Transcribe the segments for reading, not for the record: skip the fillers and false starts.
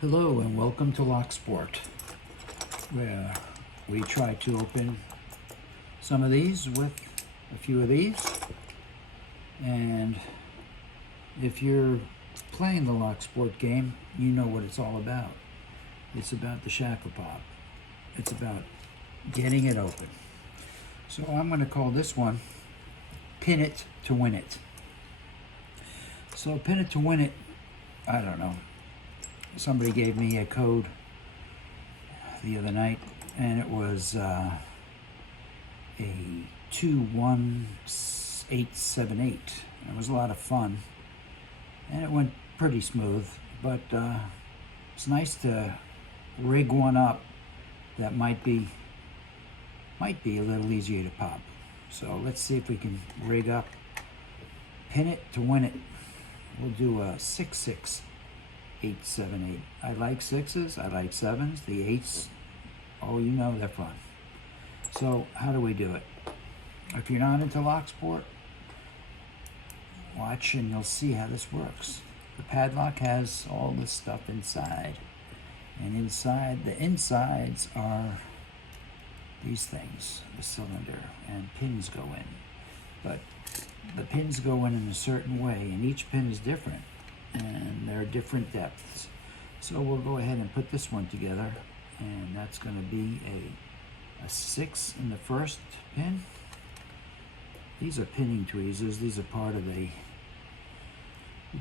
Hello and welcome to Locksport, where we try to open some of these with a few of these. And if you're playing the Locksport game, you know what it's all about. It's about the shackle pop. It's about getting it open. So I'm going to call this one Pin It to Win It. So Pin It to Win It, I don't know. Somebody gave me a code the other night, and it was a 21878. It was a lot of fun, and it went pretty smooth, but it's nice to rig one up that might be a little easier to pop. So let's see if we can rig up Pin It to Win It. We'll do a 66878. I like sixes, I like sevens, the eights, oh, you know they're fun. So how do we do it? If you're not into Locksport, watch and you'll see how this works. The padlock has all this stuff inside, and inside, the insides are these things, the cylinder, and pins go in. But the pins go in a certain way, and each pin is different, and there are different depths. So we'll go ahead and put this one together, and that's going to be a 6 in the first pin. These are pinning tweezers. These are part of the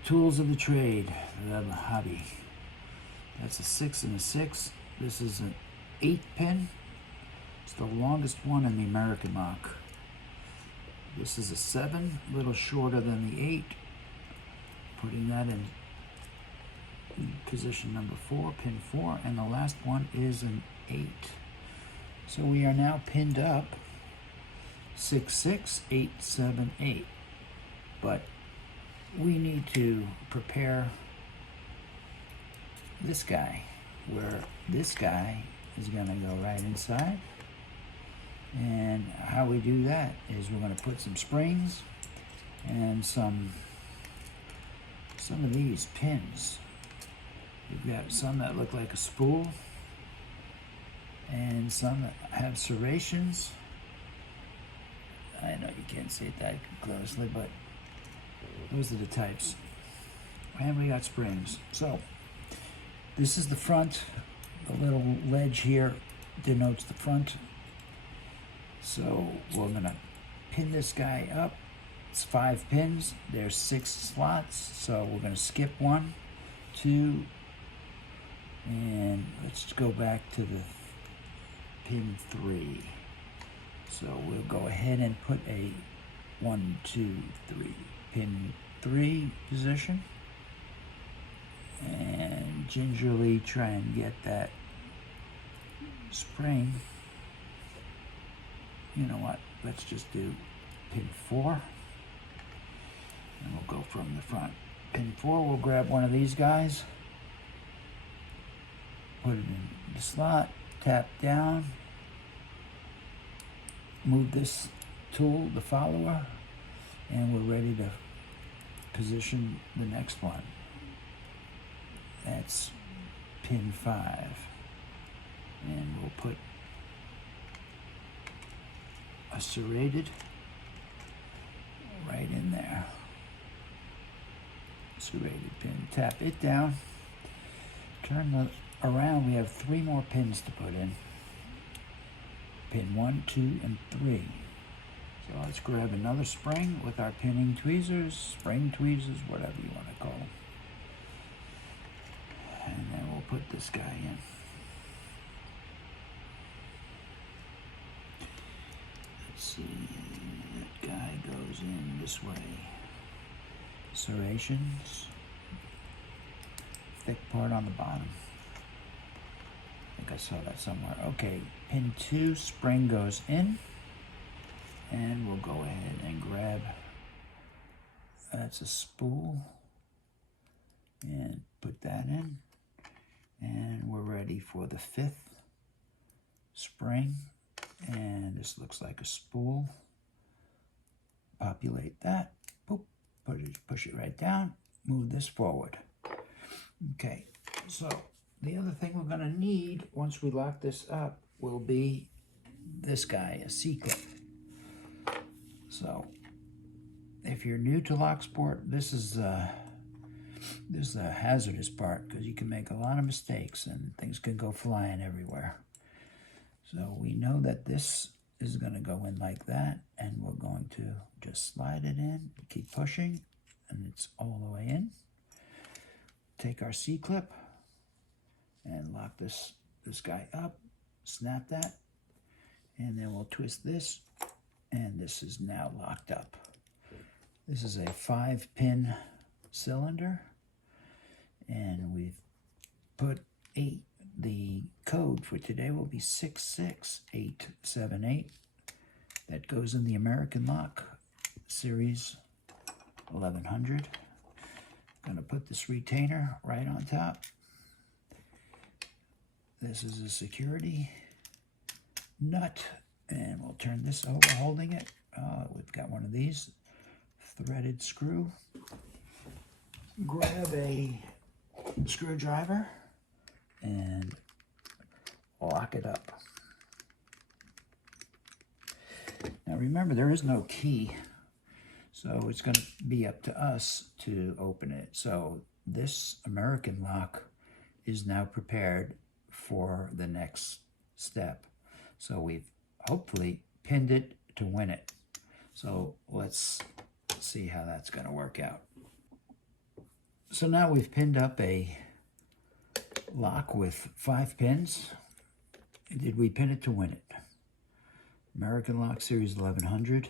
tools of the trade, the hobby. That's a 6 and a 6. This is an 8 pin. It's the longest one in the American mark. This is a 7, a little shorter than the 8. Putting that in position number 4, pin 4, and the last one is an 8. So we are now pinned up 66878. But we need to prepare this guy, where this guy is going to go right inside. And how we do that is we're going to put some springs and some of these pins. We've got some that look like a spool and some that have serrations. I know you can't see it that closely, but those are the types. And we got springs. So this is the front. The little ledge here denotes the front. So we're gonna pin this guy up. It's 5 pins. There's 6 slots. So we're gonna skip 1, 2, and let's go back to the pin 3. So we'll go ahead and put a 1, 2, 3 pin 3 position, and gingerly try and get that spring. You know what, let's just do pin 4, and we'll go from the front. Pin 4, we'll grab one of these guys, put it in the slot, tap down, move this tool, the follower, and we're ready to position the next one. That's pin 5, and we'll put a serrated right in there. Serrated pin. Tap it down. Turn the around. We have 3 more pins to put in. Pin 1, 2, and 3. So let's grab another spring with our pinning tweezers, spring tweezers, whatever you want to call them. And then we'll put this guy in. Let's see, that guy goes in this way. Serrations, thick part on the bottom. I think I saw that somewhere. Okay, pin 2, spring goes in, and we'll go ahead and grab, that's a spool, and put that in, and we're ready for the 5th spring. And this looks like a spool. Populate that. Boop. Push it right down. Move this forward. Okay, so the other thing we're going to need once we lock this up will be this guy, a C-clip. So if you're new to Locksport, this is the hazardous part, because you can make a lot of mistakes and things can go flying everywhere. So we know that this is going to go in like that, and we're going to just slide it in, keep pushing, and it's all the way in. Take our C-clip and lock this guy up, snap that, and then we'll twist this, and this is now locked up. This is a 5-pin cylinder, and we've put 8. The code for today will be 66878. That goes in the American Lock Series 1100. I'm going to put this retainer right on top. This is a security nut, and we'll turn this over holding it. We've got one of these threaded screw. Grab a screwdriver and lock it up. Now remember, there is no key, so it's going to be up to us to open it. So this American lock is now prepared for the next step. So we've hopefully pinned it to win it. So let's see how that's going to work out. So now we've pinned up a lock with 5 pins. Did we pin it to win it? American Lock Series 1100,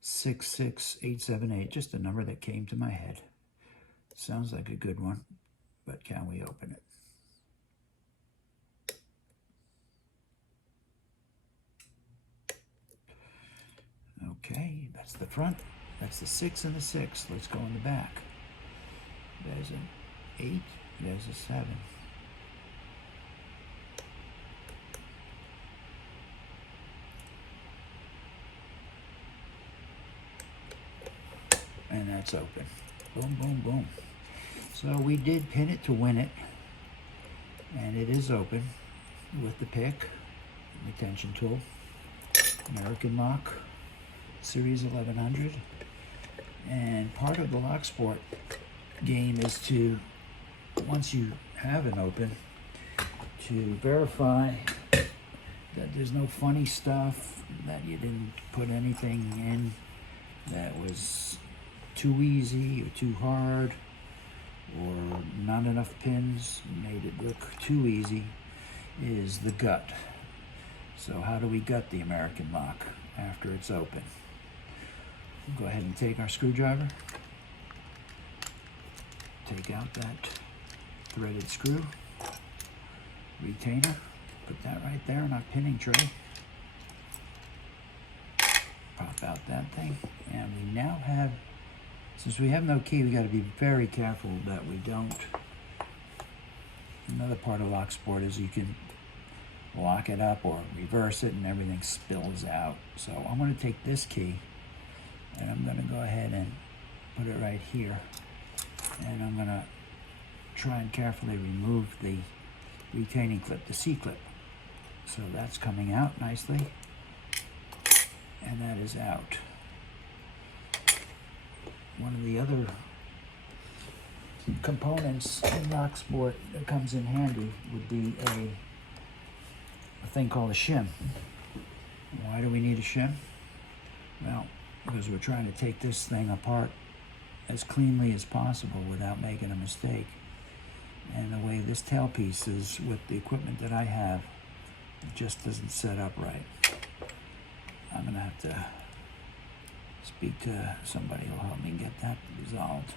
66878, just a number that came to my head. Sounds like a good one, but can we open it? Okay, that's the front. That's the 6 and the 6. Let's go in the back. There's an 8, there's a 7. And that's open. Boom, boom, boom. So we did pin it to win it, and it is open with the pick, the tension tool. American Lock Series 1100. And part of the Locksport game is to, once you have an open, to verify that there's no funny stuff, that you didn't put anything in that was too easy or too hard, or not enough pins made it look too easy, is the gut. So how do we gut the American Lock after it's open? We'll go ahead and take our screwdriver, take out that threaded screw, retainer, put that right there in our pinning tray, pop out that thing, and we now have, since we have no key, we got to be very careful that we don't. Another part of Locksport is you can lock it up or reverse it and everything spills out. So I'm going to take this key and I'm going to go ahead and put it right here. And I'm going to try and carefully remove the retaining clip, the C-clip. So that's coming out nicely. And that is out. One of the other components in Locksport that comes in handy would be a thing called a shim. Why do we need a shim? Well, because we're trying to take this thing apart as cleanly as possible without making a mistake. And the way this tailpiece is with the equipment that I have, it just doesn't set up right. I'm going to have to speak to somebody who will help me get that resolved.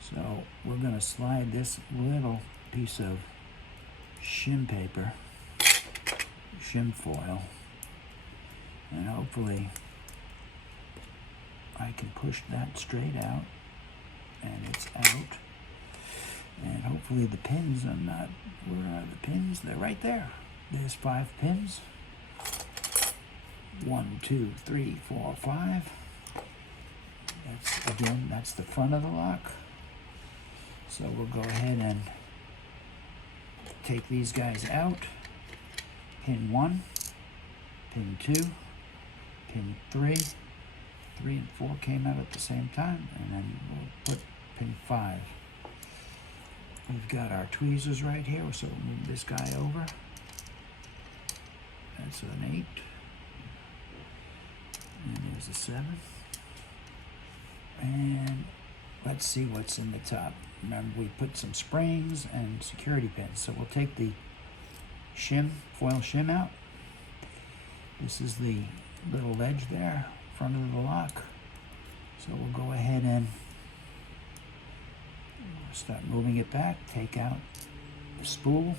So we're going to slide this little piece of shim paper, shim foil, and hopefully I can push that straight out, and it's out. And hopefully the pins are not, where are the pins? They're right there. There's 5 pins. 1, 2, 3, 4, 5. That's the front of the lock. So we'll go ahead and take these guys out. Pin 1, pin 2, pin 3. 3 and 4 came out at the same time, and then we'll put pin 5. We've got our tweezers right here, so we'll move this guy over. That's an 8. And there's a 7. And let's see what's in the top. Remember, we put some springs and security pins. So we'll take the foil shim out. This is the little ledge there, front of the lock. So we'll go ahead and start moving it back. Take out the spool.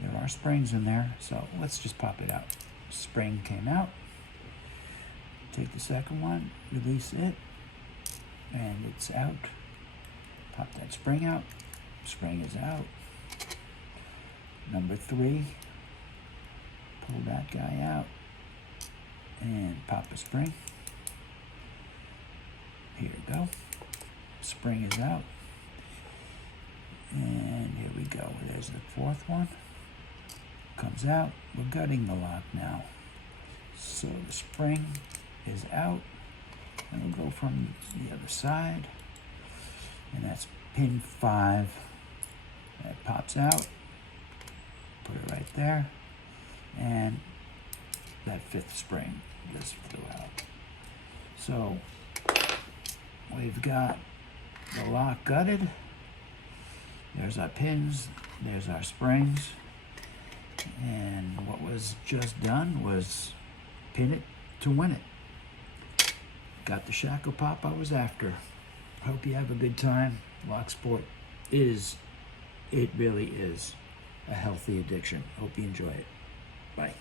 There are springs in there, so let's just pop it out. Spring came out. Take the second one, release it, and it's out. Pop that spring out. Spring is out. Number 3, pull that guy out and pop a spring. Here we go. Spring is out. And here we go. There's the 4th one. Comes out. We're gutting the lock now. So the spring is out. And we'll go from the other side. And that's pin 5. That pops out. Put it right there. And that 5th spring just flew out. So we've got the lock gutted. There's our pins. There's our springs. And what was just done was pin it to win it. Got the shackle pop I was after. Hope you have a good time. Locksport it really is a healthy addiction. Hope you enjoy it. Bye.